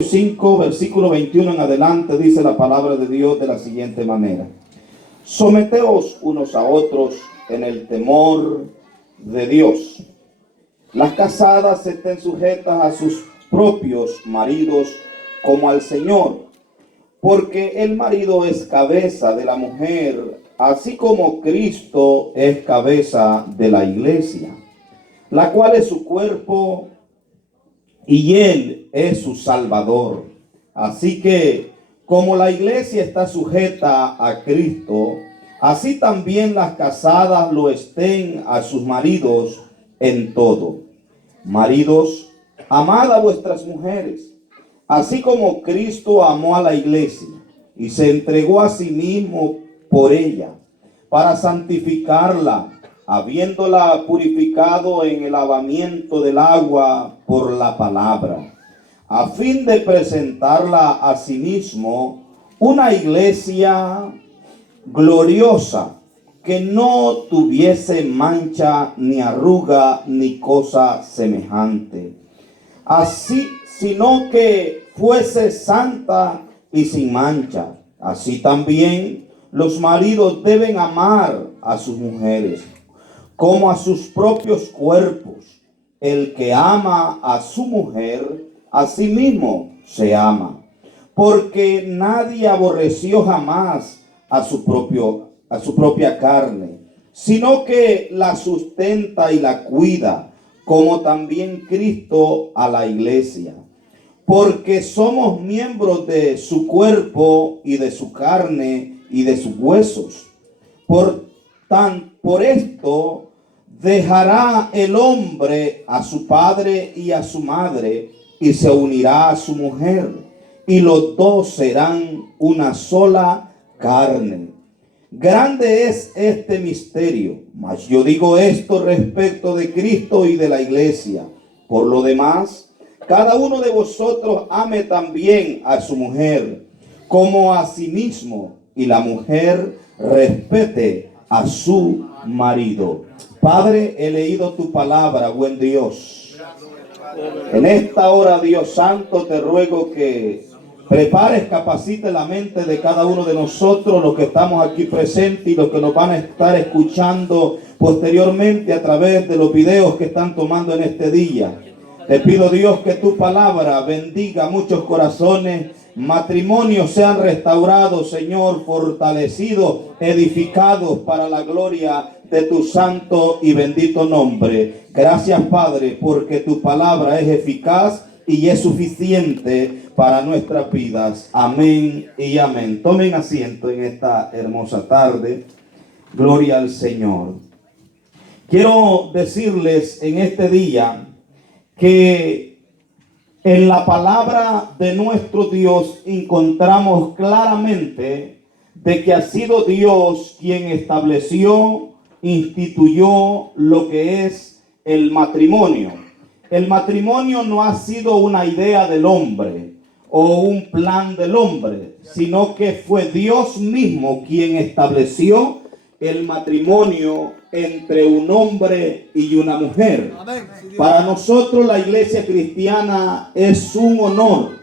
5, versículo 21 en adelante, dice la palabra de Dios de la siguiente manera: someteos unos a otros en el temor de Dios. Las casadas estén sujetas a sus propios maridos como al Señor, porque el marido es cabeza de la mujer, así como Cristo es cabeza de la iglesia, la cual es su cuerpo, y Él es su Salvador. Así que, como la iglesia está sujeta a Cristo, así también las casadas lo estén a sus maridos en todo. Maridos, amad a vuestras mujeres, así como Cristo amó a la iglesia y se entregó a sí mismo por ella, para santificarla, habiéndola purificado en el lavamiento del agua por la palabra, a fin de presentarla a sí mismo una iglesia gloriosa, que no tuviese mancha, ni arruga, ni cosa semejante, así, sino que fuese santa y sin mancha. Así también los maridos deben amar a sus mujeres como a sus propios cuerpos. El que ama a su mujer, a sí mismo se ama, porque nadie aborreció jamás a su propia carne, sino que la sustenta y la cuida, como también Cristo a la iglesia, porque somos miembros de su cuerpo y de su carne y de sus huesos. Por esto dejará el hombre a su padre y a su madre, y se unirá a su mujer, y los dos serán una sola carne. Grande es este misterio, mas yo digo esto respecto de Cristo y de la iglesia. Por lo demás, cada uno de vosotros ame también a su mujer como a sí mismo, y la mujer respete a su marido. Padre, he leído tu palabra, buen Dios. En esta hora, Dios Santo, te ruego que prepares, capacite la mente de cada uno de nosotros, los que estamos aquí presentes y los que nos van a estar escuchando posteriormente a través de los videos que están tomando en este día. Te pido, Dios, que tu palabra bendiga muchos corazones, matrimonios sean restaurados, Señor, fortalecidos, edificados para la gloria de tu santo y bendito nombre. Gracias, Padre, porque tu palabra es eficaz y es suficiente para nuestras vidas. Amén y amén. Tomen asiento en esta hermosa tarde. Gloria al Señor. Quiero decirles en este día que en la palabra de nuestro Dios encontramos claramente de que ha sido Dios quien estableció, instituyó lo que es el matrimonio. El matrimonio no ha sido una idea del hombre o un plan del hombre, sino que fue Dios mismo quien estableció el matrimonio entre un hombre y una mujer. Para nosotros, la iglesia cristiana, es un honor,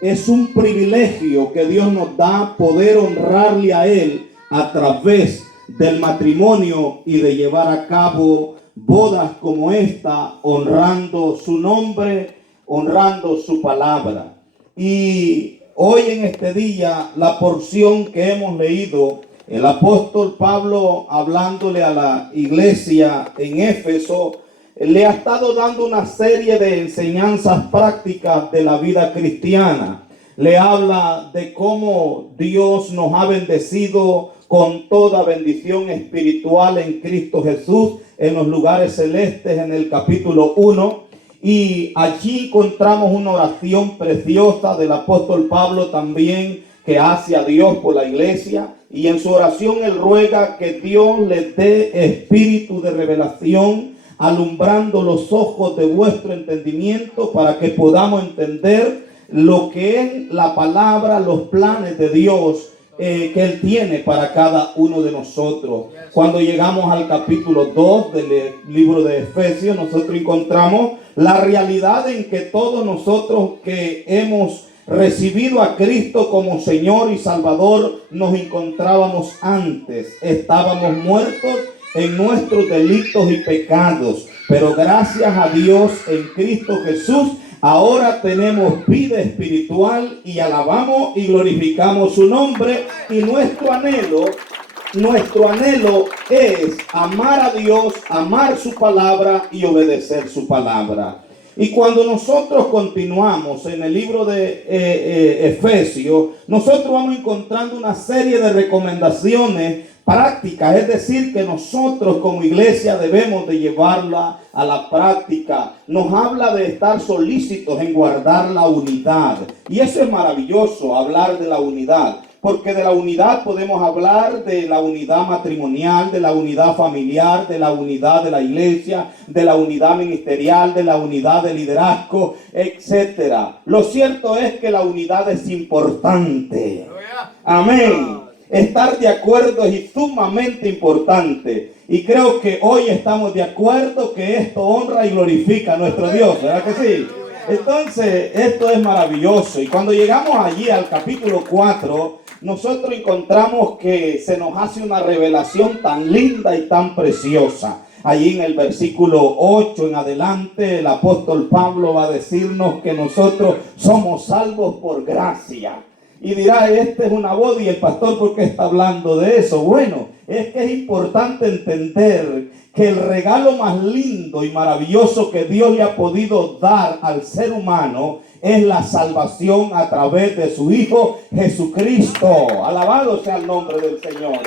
es un privilegio que Dios nos da poder honrarle a Él a través del matrimonio y de llevar a cabo bodas como esta, honrando su nombre, honrando su palabra. Y hoy en este día, la porción que hemos leído, el apóstol Pablo, hablándole a la iglesia en Éfeso, le ha estado dando una serie de enseñanzas prácticas de la vida cristiana. Le habla de cómo Dios nos ha bendecido con toda bendición espiritual en Cristo Jesús en los lugares celestes, en el capítulo 1. Y allí encontramos una oración preciosa del apóstol Pablo también, que hace a Dios por la iglesia. Y en su oración él ruega que Dios le dé espíritu de revelación, alumbrando los ojos de vuestro entendimiento, para que podamos entender lo que es la palabra, los planes de Dios que Él tiene para cada uno de nosotros. Cuando llegamos al capítulo 2 del libro de Efesios, nosotros encontramos la realidad en que todos nosotros que hemos recibido a Cristo como Señor y Salvador, nos encontrábamos antes. Estábamos muertos en nuestros delitos y pecados. Pero gracias a Dios en Cristo Jesús, ahora tenemos vida espiritual y alabamos y glorificamos su nombre. Y nuestro anhelo es amar a Dios, amar su palabra y obedecer su palabra. Y cuando nosotros continuamos en el libro de Efesios, nosotros vamos encontrando una serie de recomendaciones prácticas, es decir, que nosotros como iglesia debemos de llevarla a la práctica. Nos habla de estar solícitos en guardar la unidad. Y eso es maravilloso, hablar de la unidad. Porque de la unidad podemos hablar de la unidad matrimonial, de la unidad familiar, de la unidad de la iglesia, de la unidad ministerial, de la unidad de liderazgo, etc. Lo cierto es que la unidad es importante. Amén. Estar de acuerdo es sumamente importante. Y creo que hoy estamos de acuerdo que esto honra y glorifica a nuestro Dios, ¿verdad que sí? Entonces, esto es maravilloso. Y cuando llegamos allí al capítulo 4, nosotros encontramos que se nos hace una revelación tan linda y tan preciosa. Allí en el versículo 8 en adelante, el apóstol Pablo va a decirnos que nosotros somos salvos por gracia. Y dirá, este es una boda y el pastor, ¿por qué está hablando de eso? Bueno, es que es importante entender que el regalo más lindo y maravilloso que Dios le ha podido dar al ser humano es la salvación a través de su Hijo Jesucristo. Alabado sea el nombre del Señor.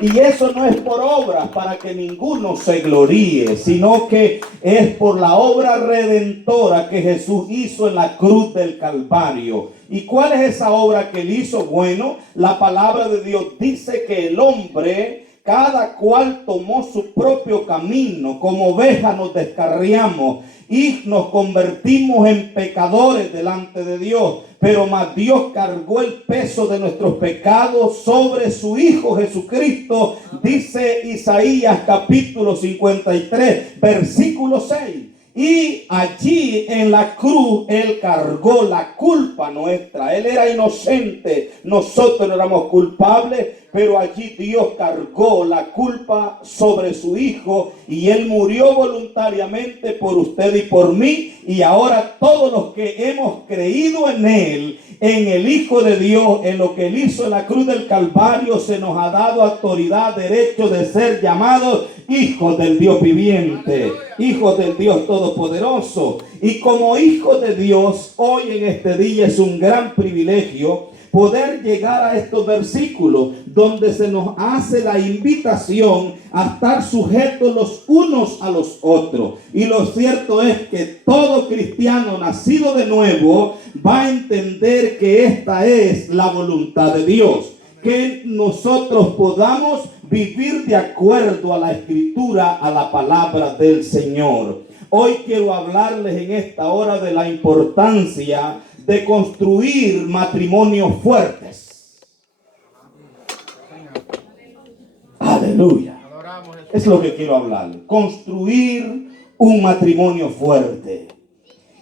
Y eso no es por obras para que ninguno se gloríe, sino que es por la obra redentora que Jesús hizo en la cruz del Calvario. ¿Y cuál es esa obra que él hizo? Bueno, la palabra de Dios dice que el hombre, cada cual tomó su propio camino, como ovejas nos descarriamos y nos convertimos en pecadores delante de Dios. Pero más Dios cargó el peso de nuestros pecados sobre su Hijo Jesucristo, dice Isaías capítulo 53, versículo 6. Y allí en la cruz Él cargó la culpa nuestra. Él era inocente, nosotros éramos culpables, pero allí Dios cargó la culpa sobre su Hijo y Él murió voluntariamente por usted y por mí. Y ahora todos los que hemos creído en Él, en el Hijo de Dios, en lo que Él hizo en la cruz del Calvario, se nos ha dado autoridad, derecho de ser llamados hijos del Dios viviente, hijos del Dios todopoderoso. Y como hijos de Dios, hoy en este día es un gran privilegio poder llegar a estos versículos donde se nos hace la invitación a estar sujetos los unos a los otros. Y lo cierto es que todo cristiano nacido de nuevo va a entender que esta es la voluntad de Dios, que nosotros podamos vivir de acuerdo a la Escritura, a la palabra del Señor. Hoy quiero hablarles en esta hora de la importancia de construir matrimonios fuertes. Aleluya. Es lo que quiero hablar. Construir un matrimonio fuerte.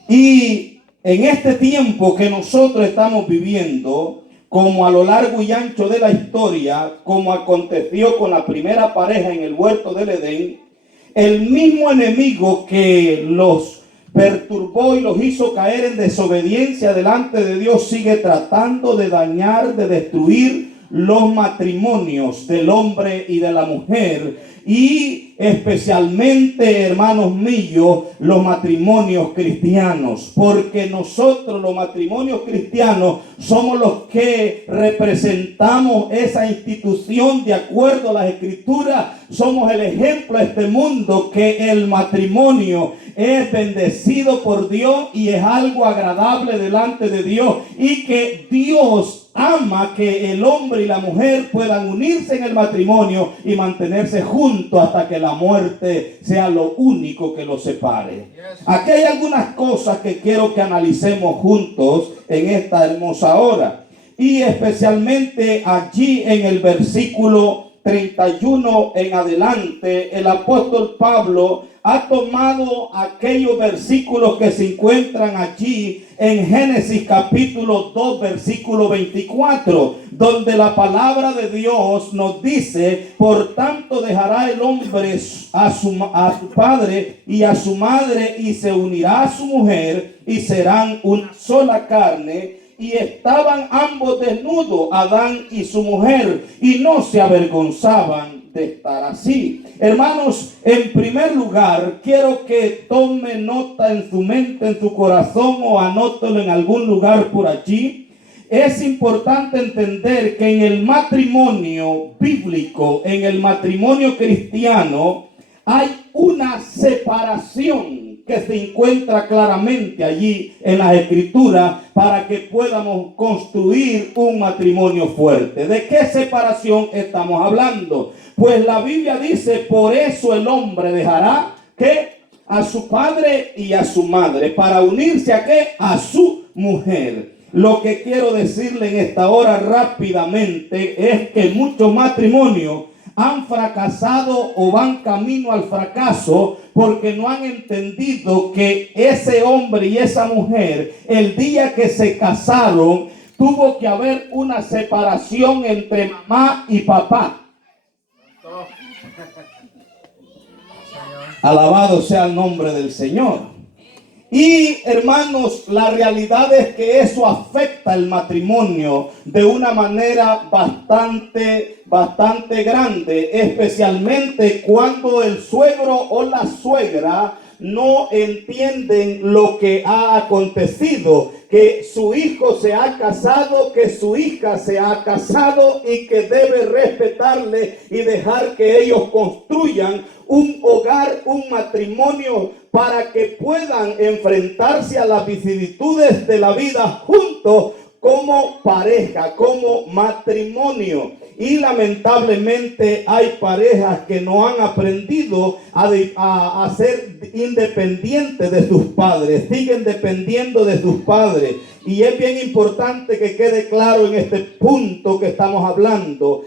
Y en este tiempo que nosotros estamos viviendo, como a lo largo y ancho de la historia, como aconteció con la primera pareja en el huerto del Edén, el mismo enemigo que los perturbó y los hizo caer en desobediencia delante de Dios sigue tratando de dañar, de destruir los matrimonios del hombre y de la mujer, y especialmente, hermanos míos, los matrimonios cristianos, porque nosotros los matrimonios cristianos somos los que representamos esa institución de acuerdo a las Escrituras. Somos el ejemplo a este mundo que el matrimonio es bendecido por Dios y es algo agradable delante de Dios, y que Dios ama que el hombre y la mujer puedan unirse en el matrimonio y mantenerse juntos hasta que la muerte sea lo único que los separe. Aquí hay algunas cosas que quiero que analicemos juntos en esta hermosa hora, y especialmente allí en el versículo 31 en adelante, el apóstol Pablo ha tomado aquellos versículos que se encuentran allí en Génesis capítulo 2, versículo 24, donde la palabra de Dios nos dice: por tanto dejará el hombre a su padre y a su madre, y se unirá a su mujer, y serán una sola carne. Y estaban ambos desnudos, Adán y su mujer, y no se avergonzaban de estar así. Hermanos, en primer lugar, quiero que tome nota en su mente, en su corazón, o anótelo en algún lugar por allí. Es importante entender que en el matrimonio bíblico, en el matrimonio cristiano, hay una separación que se encuentra claramente allí en las escrituras para que podamos construir un matrimonio fuerte. ¿De qué separación estamos hablando? Pues la Biblia dice: por eso el hombre dejará que a su padre y a su madre, para unirse a qué, a su mujer. Lo que quiero decirle en esta hora rápidamente es que muchos matrimonios han fracasado o van camino al fracaso porque no han entendido que ese hombre y esa mujer, el día que se casaron, tuvo que haber una separación entre mamá y papá. Alabado sea el nombre del Señor. Y hermanos, la realidad es que eso afecta el matrimonio de una manera bastante grande, especialmente cuando el suegro o la suegra no entienden lo que ha acontecido, que su hijo se ha casado, que su hija se ha casado y que debe respetarle y dejar que ellos construyan un hogar, un matrimonio, para que puedan enfrentarse a las vicisitudes de la vida juntos como pareja, como matrimonio. Y lamentablemente hay parejas que no han aprendido a ser independientes de sus padres, siguen dependiendo de sus padres. Y es bien importante que quede claro en este punto que estamos hablando,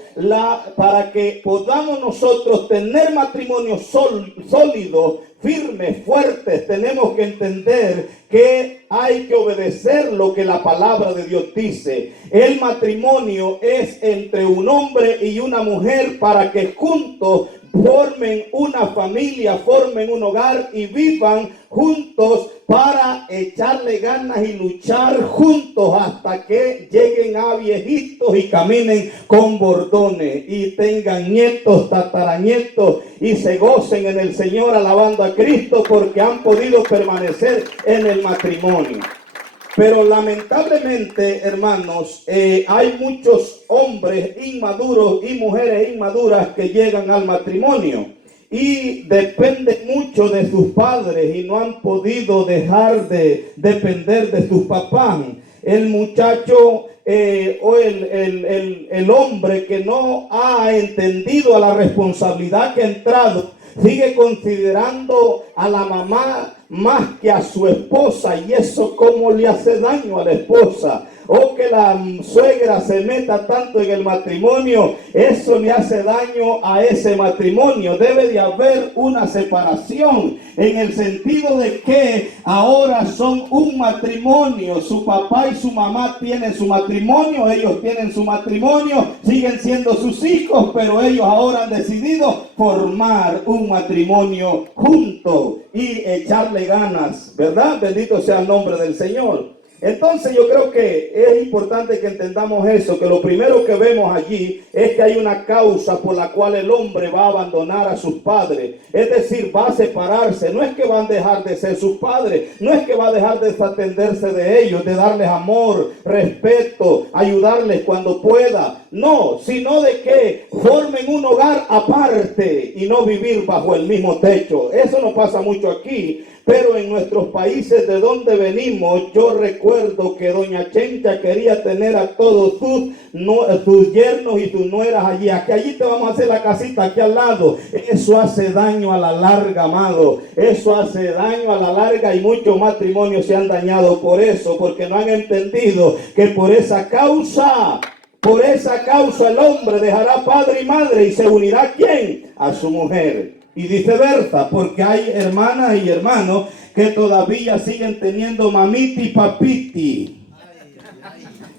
para que podamos nosotros tener matrimonios sólidos, firmes, fuertes. Tenemos que entender que hay que obedecer lo que la palabra de Dios dice. El matrimonio es entre un hombre y una mujer para que juntos formen una familia, formen un hogar y vivan juntos para echarle ganas y luchar juntos hasta que lleguen a viejitos y caminen con bordones y tengan nietos, tataranietos y se gocen en el Señor alabando a Cristo porque han podido permanecer en el matrimonio. Pero lamentablemente, hermanos, hay muchos hombres inmaduros y mujeres inmaduras que llegan al matrimonio y dependen mucho de sus padres y no han podido dejar de depender de sus papás. El muchacho o el hombre que no ha entendido a la responsabilidad que ha entrado, sigue considerando a la mamá más que a su esposa, y eso cómo le hace daño a la esposa. O que la suegra se meta tanto en el matrimonio, eso le hace daño a ese matrimonio. Debe de haber una separación en el sentido de que ahora son un matrimonio. Su papá y su mamá tienen su matrimonio, ellos tienen su matrimonio, siguen siendo sus hijos, pero ellos ahora han decidido formar un matrimonio juntos y echarle ganas, ¿verdad? Bendito sea el nombre del Señor. Entonces yo creo que es importante que entendamos eso, que lo primero que vemos allí es que hay una causa por la cual el hombre va a abandonar a sus padres, es decir, va a separarse. No es que van a dejar de ser sus padres, no es que va a dejar de desatenderse de ellos, de darles amor, respeto, ayudarles cuando pueda, no, sino de que formen un hogar aparte y no vivir bajo el mismo techo. Eso no pasa mucho aquí. Pero en nuestros países de donde venimos, yo recuerdo que doña Chencha quería tener a todos sus yernos y sus nueras allí. Allí te vamos a hacer la casita aquí al lado. Eso hace daño a la larga, amado. Eso hace daño a la larga y muchos matrimonios se han dañado por eso, porque no han entendido que por esa causa Por esa causa el hombre dejará padre y madre y se unirá ¿a quién? A su mujer. Y viceversa, porque hay hermanas y hermanos que todavía siguen teniendo mamiti y papiti.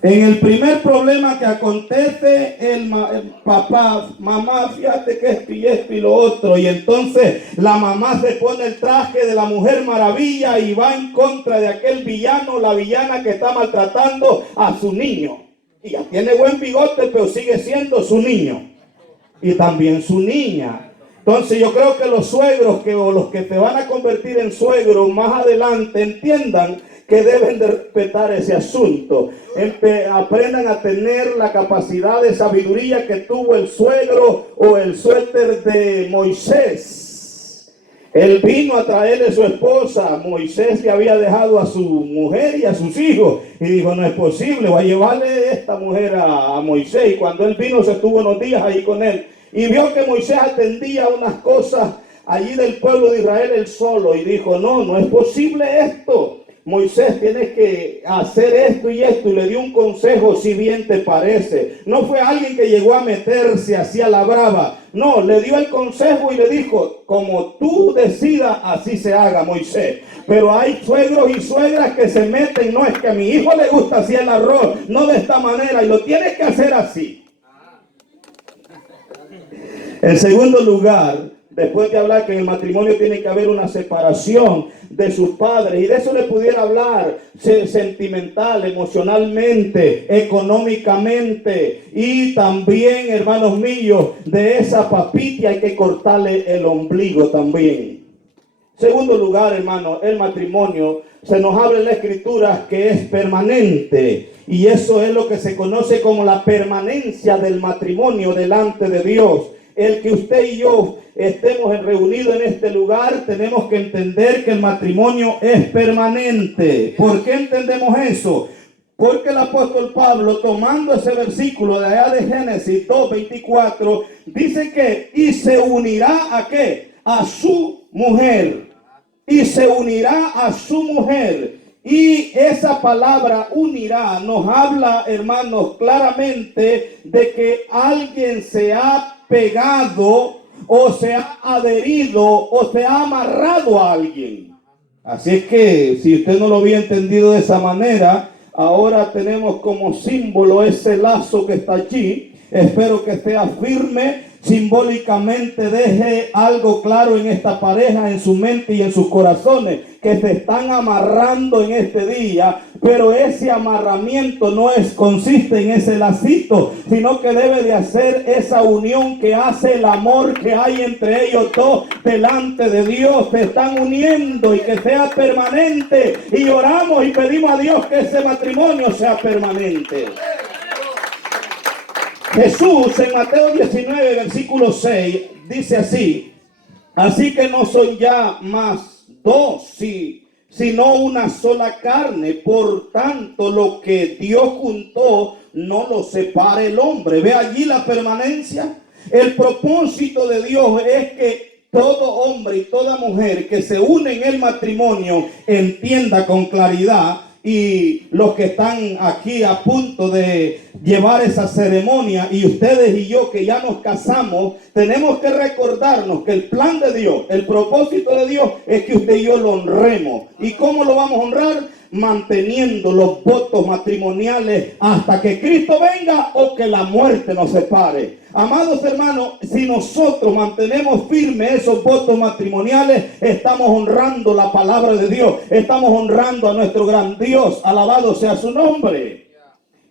En el primer problema que acontece, el papá, mamá, fíjate que esto y lo otro. Y entonces la mamá se pone el traje de la Mujer Maravilla y va en contra de aquel villano, la villana que está maltratando a su niño. Y ya tiene buen bigote, pero sigue siendo su niño. Y también su niña. Entonces yo creo que los suegros o los que te van a convertir en suegros más adelante entiendan que deben de respetar ese asunto. Aprendan a tener la capacidad de sabiduría que tuvo el suegro o el suéter de Moisés. Él vino a traerle su esposa. Moisés le había dejado a su mujer y a sus hijos. Y dijo, no es posible, voy a llevarle esta mujer a Moisés. Y cuando él vino se estuvo unos días ahí con él. Y vio que Moisés atendía unas cosas allí del pueblo de Israel él solo. Y dijo, no es posible esto. Moisés, tienes que hacer esto y esto, y le dio un consejo, si bien te parece. No fue alguien que llegó a meterse así a la brava. No, le dio el consejo y le dijo, como tú decidas, así se haga, Moisés. Pero hay suegros y suegras que se meten, no es que a mi hijo le gusta así el arroz, no de esta manera, y lo tienes que hacer así. En segundo lugar, después de hablar que en el matrimonio tiene que haber una separación de sus padres, y de eso le pudiera hablar sentimental, emocionalmente, económicamente, y también, hermanos míos, de esa papita hay que cortarle el ombligo también. Segundo lugar, hermano, el matrimonio, se nos habla en la escritura que es permanente, y eso es lo que se conoce como la permanencia del matrimonio delante de Dios. El que usted y yo estemos reunidos en este lugar, tenemos que entender que el matrimonio es permanente. ¿Por qué entendemos eso? Porque el apóstol Pablo, tomando ese versículo de allá de Génesis 2:24, dice que y se unirá ¿a qué? A su mujer. Y se unirá a su mujer. Y esa palabra unirá nos habla, hermanos, claramente de que alguien se ha pegado o se ha adherido o se ha amarrado a alguien. Así es que si usted no lo había entendido de esa manera, ahora tenemos como símbolo ese lazo que está allí. Espero que sea firme, simbólicamente deje algo claro en esta pareja, en su mente y en sus corazones, que se están amarrando en este día, pero ese amarramiento no consiste en ese lacito, sino que debe de hacer esa unión que hace el amor que hay entre ellos dos delante de Dios. Se están uniendo y que sea permanente, y oramos y pedimos a Dios que ese matrimonio sea permanente. Jesús en Mateo 19, versículo 6, dice así: así que no son ya más dos, sino una sola carne. Por tanto, lo que Dios juntó, no lo separe el hombre. Ve allí la permanencia. El propósito de Dios es que todo hombre y toda mujer que se une en el matrimonio entienda con claridad. Y los que están aquí a punto de llevar esa ceremonia, y ustedes y yo que ya nos casamos, tenemos que recordarnos que el plan de Dios, el propósito de Dios es que usted y yo lo honremos. ¿Y cómo lo vamos a honrar? Manteniendo los votos matrimoniales hasta que Cristo venga o que la muerte nos separe. Amados hermanos, si nosotros mantenemos firmes esos votos matrimoniales, estamos honrando la palabra de Dios, estamos honrando a nuestro gran Dios, alabado sea su nombre.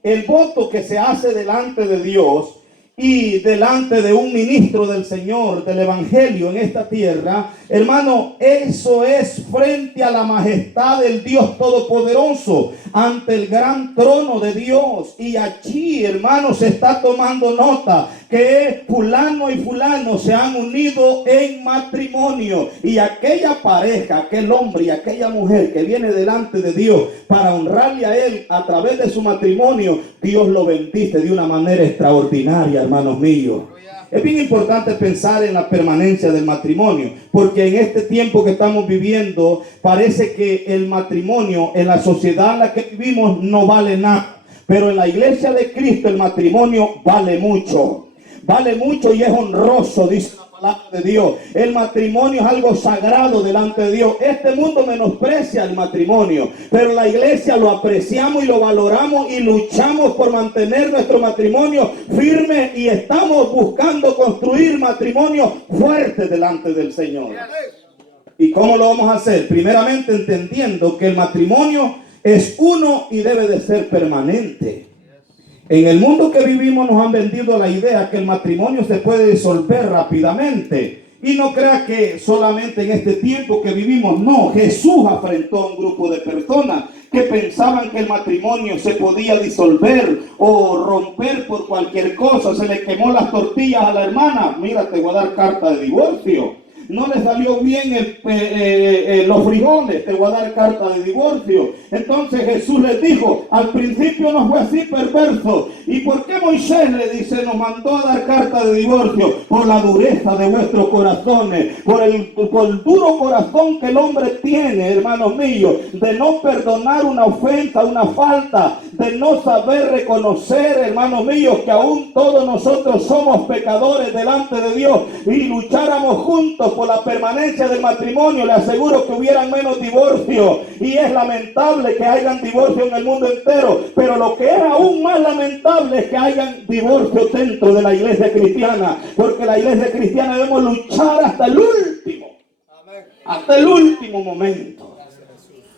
El voto que se hace delante de Dios y delante de un ministro del Señor, del Evangelio en esta tierra, hermano, eso es frente a la majestad del Dios Todopoderoso, ante el gran trono de Dios. Y allí, hermano, se está tomando nota que fulano y fulano se han unido en matrimonio, y aquella pareja, aquel hombre y aquella mujer que viene delante de Dios para honrarle a Él a través de su matrimonio, Dios lo bendice de una manera extraordinaria, hermanos míos. Es bien importante pensar en la permanencia del matrimonio, porque en este tiempo que estamos viviendo parece que el matrimonio en la sociedad en la que vivimos no vale nada. Pero en la iglesia de Cristo el matrimonio vale mucho. Vale mucho y es honroso, dice la palabra de Dios. El matrimonio es algo sagrado delante de Dios. Este mundo menosprecia el matrimonio, pero la iglesia lo apreciamos y lo valoramos y luchamos por mantener nuestro matrimonio firme y estamos buscando construir matrimonio fuerte delante del Señor. ¿Y cómo lo vamos a hacer? Primeramente entendiendo que el matrimonio es uno y debe de ser permanente. En el mundo que vivimos nos han vendido la idea que el matrimonio se puede disolver rápidamente. Y no crea que solamente en este tiempo que vivimos, no. Jesús afrentó a un grupo de personas que pensaban que el matrimonio se podía disolver o romper por cualquier cosa. Se le quemó las tortillas a la hermana. Mira, te voy a dar carta de divorcio. No le salió bien los frijoles, te voy a dar carta de divorcio. Entonces Jesús les dijo, al principio no fue así perverso. ¿Y por qué Moisés le dice, nos mandó a dar carta de divorcio? Por la dureza de vuestros corazones, por el duro corazón que el hombre tiene, hermanos míos, de no perdonar una ofensa, una falta, de no saber reconocer, hermanos míos, que aún todos nosotros somos pecadores delante de Dios y lucháramos juntos por la permanencia del matrimonio. Le aseguro que hubieran menos divorcios, y es lamentable que hayan divorcios en el mundo entero, pero lo que es aún más lamentable es que hayan divorcios dentro de la iglesia cristiana, porque la iglesia cristiana debemos luchar hasta el último, hasta el último momento,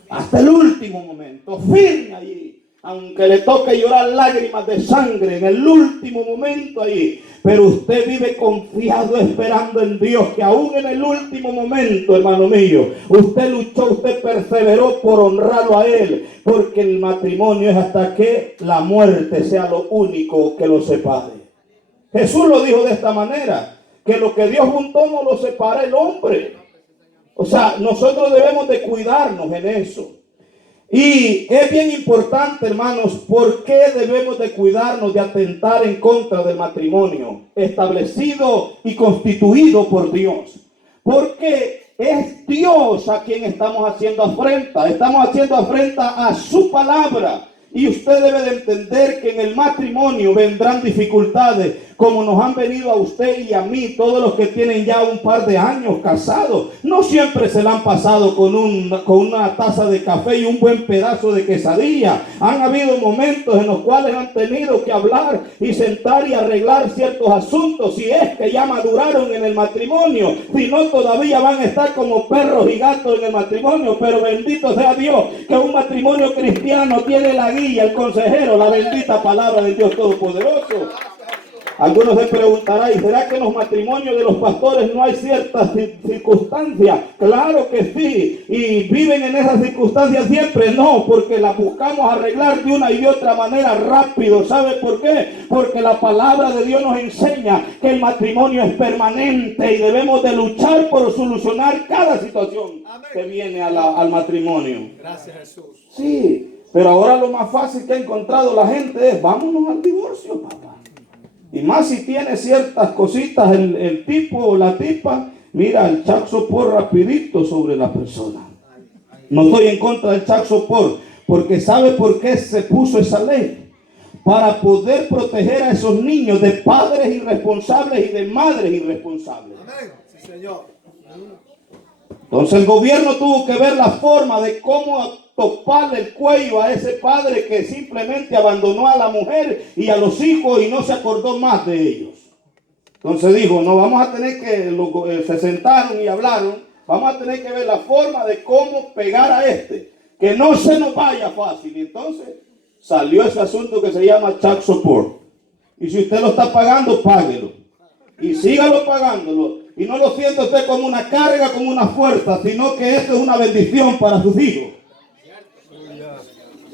hasta el último momento, firme allí. Aunque le toque llorar lágrimas de sangre en el último momento ahí, pero usted vive confiado esperando en Dios, que aún en el último momento, hermano mío, usted luchó, usted perseveró por honrarlo a Él, porque el matrimonio es hasta que la muerte sea lo único que lo separe. Jesús lo dijo de esta manera, que lo que Dios juntó no lo separa el hombre. O sea, nosotros debemos de cuidarnos en eso. Y es bien importante, hermanos, ¿por qué debemos de cuidarnos de atentar en contra del matrimonio establecido y constituido por Dios? Porque es Dios a quien estamos haciendo afrenta. Estamos haciendo afrenta a su palabra. Y usted debe de entender que en el matrimonio vendrán dificultades, como nos han venido a usted y a mí, todos los que tienen ya un par de años casados. No siempre se la han pasado con una taza de café y un buen pedazo de quesadilla. Han habido momentos en los cuales han tenido que hablar y sentar y arreglar ciertos asuntos, si es que ya maduraron en el matrimonio. Si no, todavía van a estar como perros y gatos en el matrimonio. Pero bendito sea Dios, que un matrimonio cristiano tiene la guía, el consejero, la bendita palabra de Dios Todopoderoso. Algunos se preguntarán, ¿y será que en los matrimonios de los pastores no hay ciertas circunstancias? Claro que sí. ¿Y viven en esas circunstancias siempre? No, porque las buscamos arreglar de una y de otra manera rápido. ¿Sabe por qué? Porque la palabra de Dios nos enseña que el matrimonio es permanente y debemos de luchar por solucionar cada situación que viene al matrimonio. Gracias, Jesús. Sí, pero ahora lo más fácil que ha encontrado la gente es, vámonos al divorcio, papá. Y más si tiene ciertas cositas el tipo o la tipa, mira, el child support rapidito sobre la persona. No estoy en contra del child support, porque ¿sabe por qué se puso esa ley? Para poder proteger a esos niños de padres irresponsables y de madres irresponsables. Amén. Sí, Señor. Entonces el gobierno tuvo que ver la forma de cómo toparle el cuello a ese padre que simplemente abandonó a la mujer y a los hijos y no se acordó más de ellos. Entonces dijo, no, vamos a tener que, se sentaron y hablaron, vamos a tener que ver la forma de cómo pegar a que no se nos vaya fácil. Y entonces salió ese asunto que se llama child support. Y si usted lo está pagando, páguelo. Y sígalo pagándolo. Y no lo sienta usted como una carga, como una fuerza, sino que esto es una bendición para sus hijos.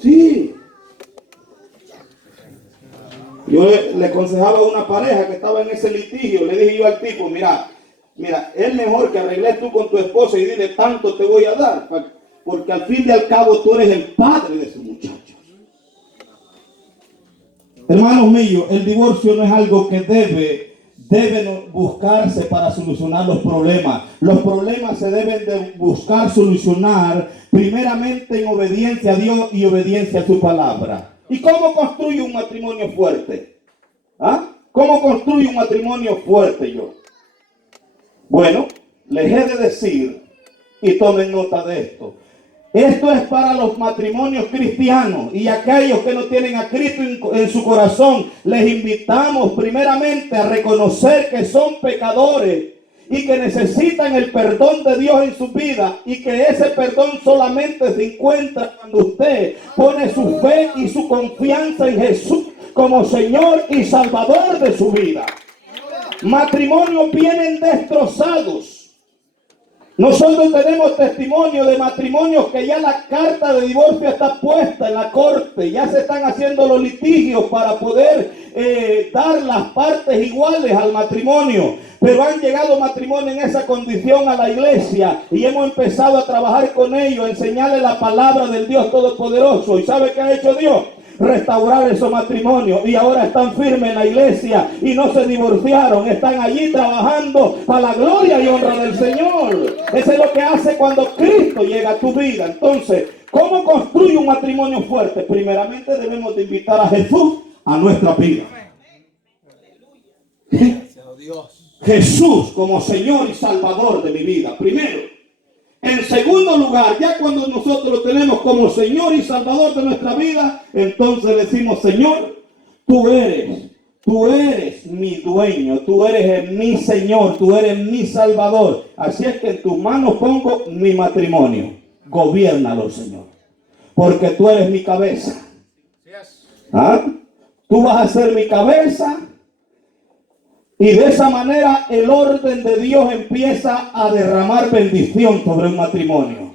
Sí. Yo le aconsejaba a una pareja que estaba en ese litigio. Le dije yo al tipo, mira, es mejor que arregles tú con tu esposa y dile tanto te voy a dar, porque al fin y al cabo tú eres el padre de ese muchacho. Hermanos míos, el divorcio no es algo que debe buscarse para solucionar los problemas. Los problemas se deben de buscar solucionar primeramente en obediencia a Dios y obediencia a su palabra. ¿Y cómo construye un matrimonio fuerte? ¿Ah? ¿Cómo construye un matrimonio fuerte yo? Bueno, les he de decir, y tomen nota de esto. Esto es para los matrimonios cristianos y aquellos que no tienen a Cristo en su corazón. Les invitamos primeramente a reconocer que son pecadores y que necesitan el perdón de Dios en su vida, y que ese perdón solamente se encuentra cuando usted pone su fe y su confianza en Jesús como Señor y Salvador de su vida. Matrimonios vienen destrozados. Nosotros tenemos testimonio de matrimonios que ya la carta de divorcio está puesta en la corte, ya se están haciendo los litigios para poder dar las partes iguales al matrimonio, pero han llegado matrimonios en esa condición a la iglesia y hemos empezado a trabajar con ellos, enseñarles la palabra del Dios Todopoderoso. ¿Y sabe qué ha hecho Dios? Restaurar esos matrimonios, y ahora están firmes en la iglesia y no se divorciaron, están allí trabajando para la gloria y honra del Señor. Eso es lo que hace cuando Cristo llega a tu vida. Entonces, ¿cómo construye un matrimonio fuerte? Primeramente debemos de invitar a Jesús a nuestra vida. Jesús como Señor y Salvador de mi vida, primero. En segundo lugar, ya cuando nosotros lo tenemos como Señor y Salvador de nuestra vida, entonces decimos: Señor, tú eres mi dueño, tú eres mi Señor, tú eres mi Salvador. Así es que en tus manos pongo mi matrimonio. Gobiérnalo, Señor, porque tú eres mi cabeza. ¿Ah? Tú vas a ser mi cabeza. Y de esa manera el orden de Dios empieza a derramar bendición sobre un matrimonio.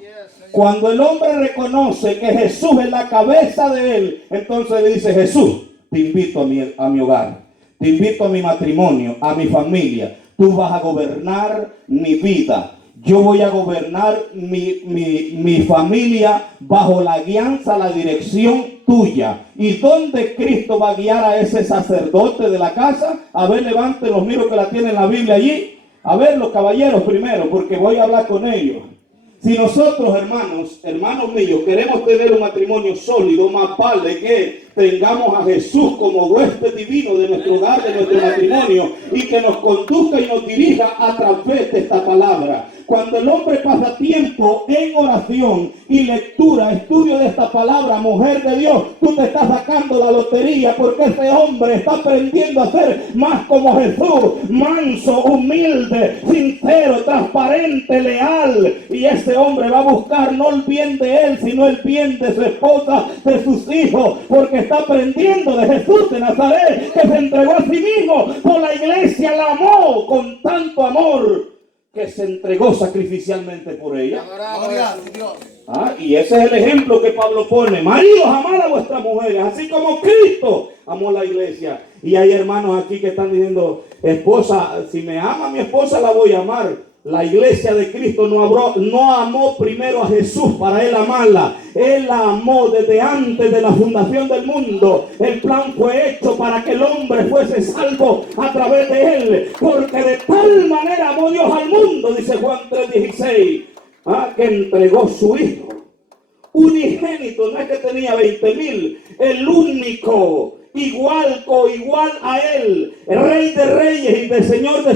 Cuando el hombre reconoce que Jesús es la cabeza de él, entonces le dice: Jesús, te invito a mi hogar, te invito a mi matrimonio, a mi familia. Tú vas a gobernar mi vida. Yo voy a gobernar mi familia bajo la guianza, la dirección tuya. ¿Y dónde Cristo va a guiar a ese sacerdote de la casa? A ver, levanten los, miro que la tienen la Biblia allí. A ver, los caballeros primero, porque voy a hablar con ellos. Si nosotros, hermanos míos, queremos tener un matrimonio sólido, más vale que tengamos a Jesús como huésped divino de nuestro hogar, de nuestro matrimonio, y que nos conduzca y nos dirija a través de esta palabra. Cuando el hombre pasa tiempo en oración y lectura, estudio de esta palabra, mujer de Dios, tú te estás sacando la lotería, porque ese hombre está aprendiendo a ser más como Jesús, manso, humilde, sincero, transparente, leal. Y ese hombre va a buscar no el bien de él, sino el bien de su esposa, de sus hijos, porque está aprendiendo de Jesús de Nazaret, que se entregó a sí mismo por la iglesia, la amó con tanto amor que se entregó sacrificialmente por ella. Y ese es el ejemplo que Pablo pone: maridos, amad a vuestras mujeres, así como Cristo amó la iglesia. Y hay hermanos aquí que están diciendo: esposa, si me ama mi esposa, la voy a amar. La iglesia de Cristo no amó primero a Jesús para él amarla. Él la amó desde antes de la fundación del mundo. El plan fue hecho para que el hombre fuese salvo a través de él. Porque de tal manera amó Dios al mundo, dice Juan 3:16, que entregó su hijo unigénito. No es que tenía 20,000, el único, igual a él, el Rey de Reyes y de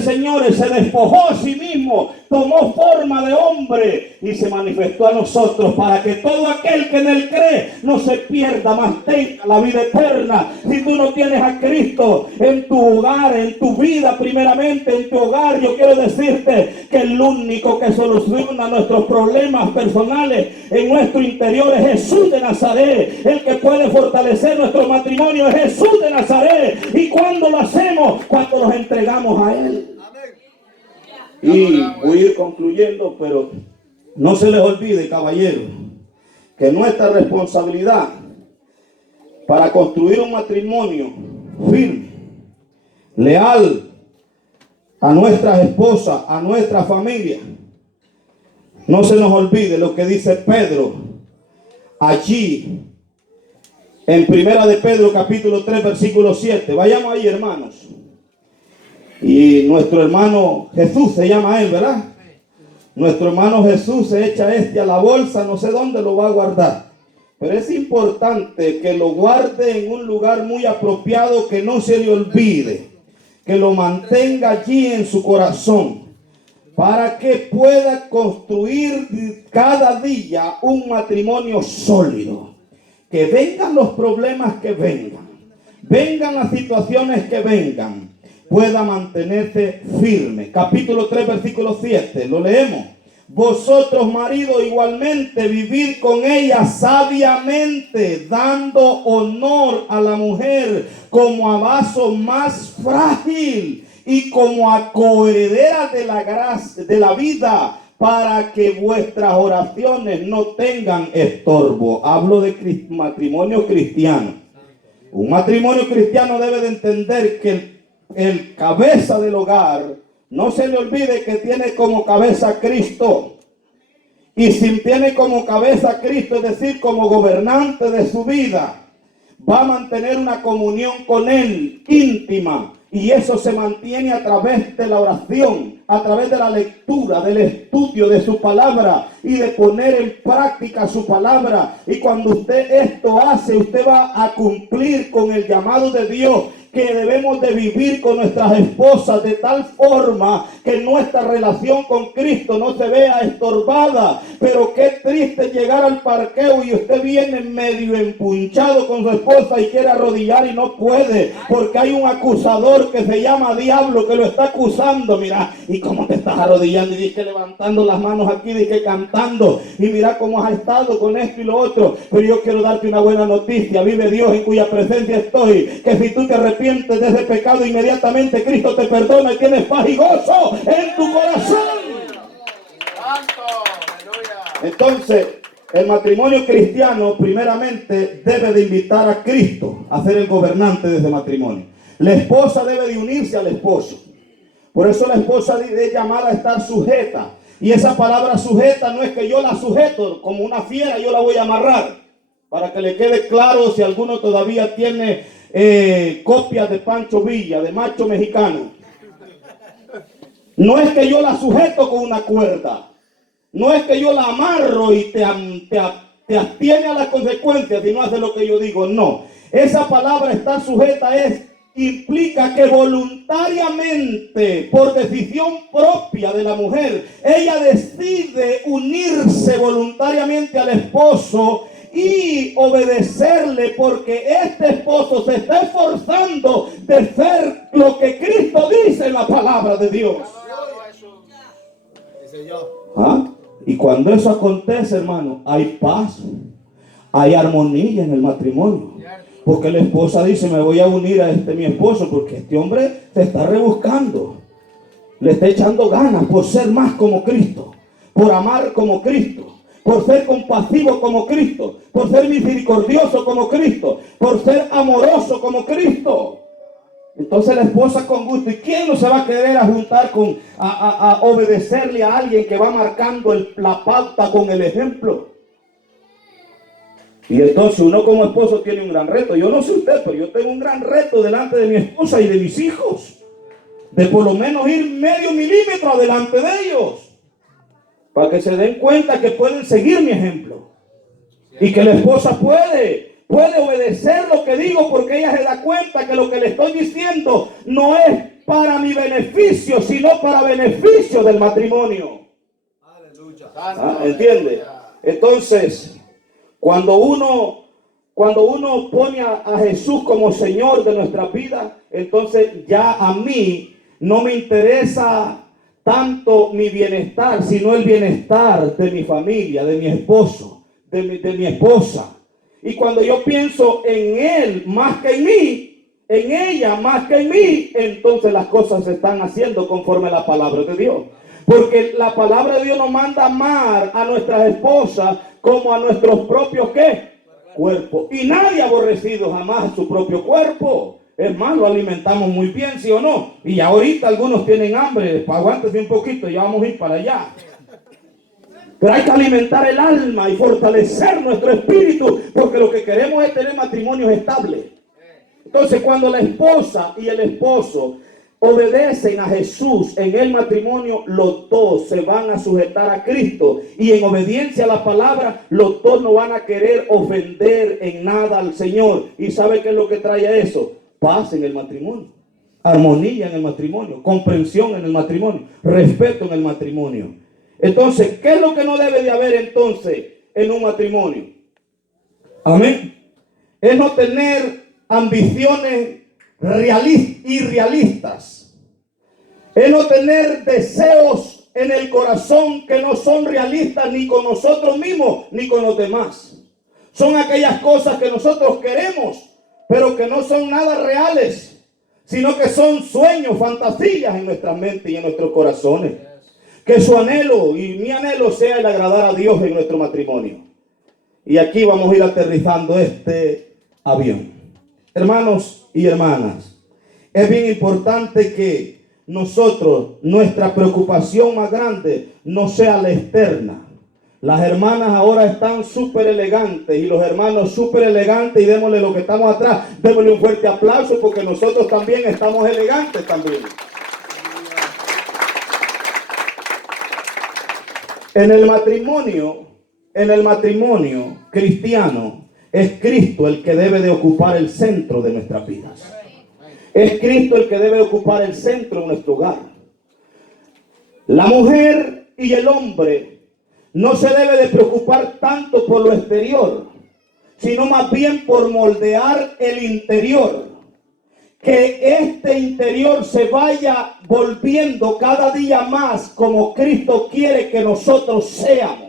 Señores, se despojó a sí mismo, tomó forma de hombre y se manifestó a nosotros para que todo aquel que en él cree no se pierda, mas tenga la vida eterna. Si tú no tienes a Cristo en tu hogar, en tu vida, primeramente en tu hogar, yo quiero decirte que el único que soluciona nuestros problemas personales en nuestro interior es Jesús de Nazaret. El que puede fortalecer nuestro matrimonio es Jesús de Nazaret. ¿Y cuándo lo hacemos? Cuando nos entregamos a él. Y voy a ir concluyendo, pero no se les olvide, caballero, que nuestra responsabilidad para construir un matrimonio firme, leal a nuestras esposas, a nuestra familia, no se nos olvide lo que dice Pedro allí en Primera de Pedro capítulo 3 versículo 7. Vayamos ahí, hermanos. Y nuestro hermano Jesús, se llama él, ¿verdad? Nuestro hermano Jesús se echa a la bolsa, no sé dónde lo va a guardar. Pero es importante que lo guarde en un lugar muy apropiado, que no se le olvide, que lo mantenga allí en su corazón, para que pueda construir cada día un matrimonio sólido. Que vengan los problemas que vengan las situaciones que vengan, pueda mantenerse firme. Capítulo 3, versículo 7, lo leemos. Vosotros, maridos, igualmente vivid con ella sabiamente, dando honor a la mujer como a vaso más frágil y como a coheredera de la gracia, de la vida, para que vuestras oraciones no tengan estorbo. Hablo de matrimonio cristiano. Un matrimonio cristiano debe de entender que el cabeza del hogar, no se le olvide que tiene como cabeza a Cristo. Y si tiene como cabeza a Cristo, es decir, como gobernante de su vida, va a mantener una comunión con Él íntima. Y eso se mantiene a través de la oración, a través de la lectura, del estudio de su palabra y de poner en práctica su palabra. Y cuando usted esto hace, usted va a cumplir con el llamado de Dios, que debemos de vivir con nuestras esposas de tal forma que nuestra relación con Cristo no se vea estorbada. Pero qué triste llegar al parqueo y usted viene medio empunchado con su esposa y quiere arrodillar y no puede, porque hay un acusador que se llama diablo que lo está acusando. Mira, y cómo te estás arrodillando y dice levantando las manos aquí, dice cantando, y mira cómo has estado con esto y lo otro. Pero yo quiero darte una buena noticia. Vive Dios en cuya presencia estoy, que si tú te arrepientes de ese pecado, inmediatamente Cristo te perdona y tienes paz y gozo en tu corazón. Entonces, el matrimonio cristiano primeramente debe de invitar a Cristo a ser el gobernante de ese matrimonio. La esposa debe de unirse al esposo. Por eso la esposa es llamada a estar sujeta. Y esa palabra sujeta no es que yo la sujeto como una fiera, yo la voy a amarrar. Para que le quede claro, si alguno todavía tiene copias de Pancho Villa, de Macho Mexicano. No es que yo la sujeto con una cuerda. No es que yo la amarro y te abstiene a las consecuencias si no hace lo que yo digo. No. Esa palabra estar sujeta implica que voluntariamente, por decisión propia de la mujer, ella decide unirse voluntariamente al esposo y obedecerle, porque este esposo se está esforzando de ser lo que Cristo dice en la palabra de Dios. ¿Ah? Y cuando eso acontece, hermano, hay paz, hay armonía en el matrimonio. Porque la esposa dice, me voy a unir a mi esposo, porque este hombre se está rebuscando, le está echando ganas por ser más como Cristo, por amar como Cristo, por ser compasivo como Cristo, por ser misericordioso como Cristo, por ser amoroso como Cristo. Entonces la esposa con gusto. ¿Y quién no se va a querer juntar a obedecerle a alguien que va marcando la pauta con el ejemplo? Y entonces uno como esposo tiene un gran reto. Yo no sé usted, pero yo tengo un gran reto delante de mi esposa y de mis hijos, de por lo menos ir medio milímetro adelante de ellos, para que se den cuenta que pueden seguir mi ejemplo. Y que la esposa puede obedecer lo que digo, porque ella se da cuenta que lo que le estoy diciendo no es para mi beneficio, sino para beneficio del matrimonio. ¿Ah? ¿Entiende? Entonces, cuando uno pone a Jesús como Señor de nuestra vida, entonces ya a mí no me interesa tanto mi bienestar, sino el bienestar de mi familia, de mi esposo, de mi esposa. Y cuando yo pienso en Él más que en mí, en ella más que en mí, entonces las cosas se están haciendo conforme a la palabra de Dios. Porque la palabra de Dios nos manda amar a nuestras esposas como a nuestros propios ¿qué? Cuerpos. Y nadie ha aborrecido jamás su propio cuerpo. Es más, lo alimentamos muy bien, ¿sí o no? Y ahorita algunos tienen hambre. Aguántese un poquito, ya vamos a ir para allá. Pero hay que alimentar el alma y fortalecer nuestro espíritu, porque lo que queremos es tener matrimonios estables. Entonces, cuando la esposa y el esposo obedecen a Jesús en el matrimonio, los dos se van a sujetar a Cristo. Y en obediencia a la palabra, los dos no van a querer ofender en nada al Señor. ¿Y sabe qué es lo que trae eso? Paz en el matrimonio, armonía en el matrimonio, comprensión en el matrimonio, respeto en el matrimonio. Entonces, ¿qué es lo que no debe de haber entonces en un matrimonio? Amén. Es no tener ambiciones irrealistas. Es no tener deseos en el corazón que no son realistas ni con nosotros mismos ni con los demás. Son aquellas cosas que nosotros queremos, pero que no son nada reales, sino que son sueños, fantasías en nuestra mente y en nuestros corazones. Que su anhelo y mi anhelo sea el agradar a Dios en nuestro matrimonio. Y aquí vamos a ir aterrizando este avión. Hermanos y hermanas, es bien importante que nosotros, nuestra preocupación más grande no sea la externa. Las hermanas ahora están súper elegantes y los hermanos súper elegantes, y démosle lo que estamos atrás, démosle un fuerte aplauso porque nosotros también estamos elegantes también. En el matrimonio cristiano, es Cristo el que debe de ocupar el centro de nuestras vidas. Es Cristo el que debe ocupar el centro de nuestro hogar. La mujer y el hombre no se debe de preocupar tanto por lo exterior, sino más bien por moldear el interior. Que este interior se vaya volviendo cada día más como Cristo quiere que nosotros seamos.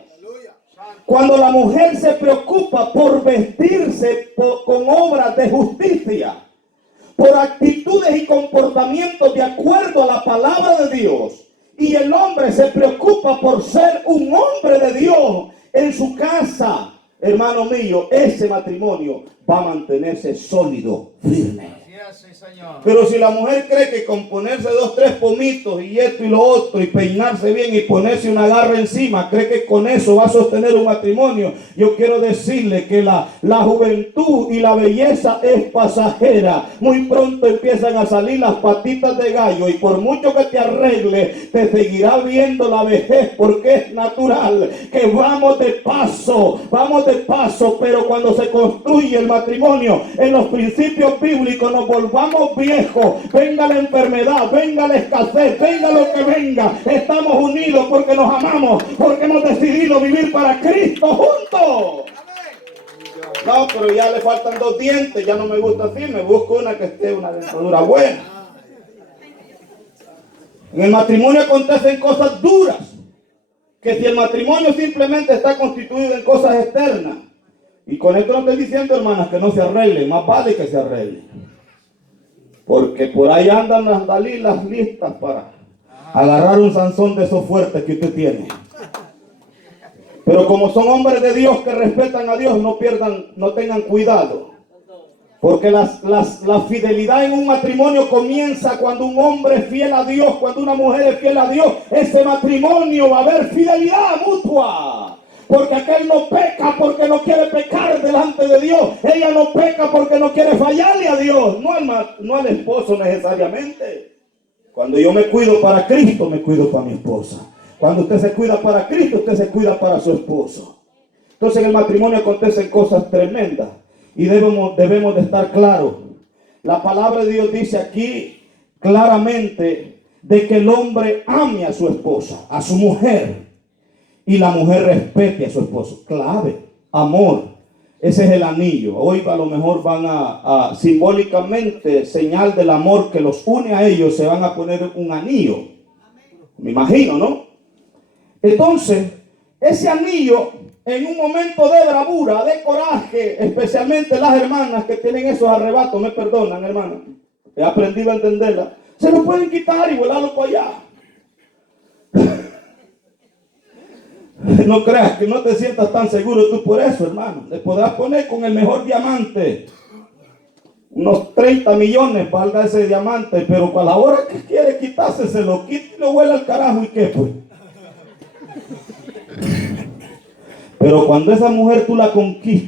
Cuando la mujer se preocupa por vestirse con obras de justicia, por actitudes y comportamientos de acuerdo a la palabra de Dios, y el hombre se preocupa por ser un hombre de Dios en su casa, hermano mío, ese matrimonio va a mantenerse sólido, firme. Sí, señor. Pero si la mujer cree que con ponerse 2, 3 pomitos y esto y lo otro y peinarse bien y ponerse una garra encima, cree que con eso va a sostener un matrimonio, yo quiero decirle que la juventud y la belleza es pasajera. Muy pronto empiezan a salir las patitas de gallo y por mucho que te arregle, te seguirá viendo la vejez porque es natural. Que vamos de paso, pero cuando se construye el matrimonio en los principios bíblicos nos volvamos viejos, venga la enfermedad, venga la escasez, venga lo que venga, estamos unidos porque nos amamos, porque hemos decidido vivir para Cristo juntos. No, pero ya le faltan 2 dientes, ya no me gusta así, me busco una que esté una dentadura buena. En el matrimonio acontecen cosas duras, que si el matrimonio simplemente está constituido en cosas externas, y con esto no estoy diciendo, hermanas, que no se arreglen, más vale que se arreglen. Porque por ahí andan las Dalilas listas para agarrar un Sansón de esos fuertes que usted tiene. Pero como son hombres de Dios que respetan a Dios, no tengan cuidado. Porque la fidelidad en un matrimonio comienza cuando un hombre es fiel a Dios, cuando una mujer es fiel a Dios. Ese matrimonio va a haber fidelidad mutua. Porque aquel no peca porque no quiere pecar delante de Dios. Ella no peca porque no quiere fallarle a Dios. No al esposo necesariamente. Cuando yo me cuido para Cristo, me cuido para mi esposa. Cuando usted se cuida para Cristo, usted se cuida para su esposo. Entonces en el matrimonio acontecen cosas tremendas. Y debemos de estar claros. La palabra de Dios dice aquí claramente de que el hombre ame a su esposa, a su mujer. Y la mujer respete a su esposo. Clave, amor. Ese es el anillo. Hoy a lo mejor van a simbólicamente, señal del amor que los une a ellos, se van a poner un anillo. Me imagino, ¿no? Entonces, ese anillo, en un momento de bravura, de coraje, especialmente las hermanas que tienen esos arrebatos, me perdonan, hermanas, he aprendido a entenderla, se lo pueden quitar y volarlo para allá. No creas que no te sientas tan seguro tú por eso, hermano. Le podrás poner con el mejor diamante. Unos 30 millones valga ese diamante, pero para la hora que quiere quitarse, se lo quita y lo huele al carajo. ¿Y qué pues? Pero cuando esa mujer tú la conquistas,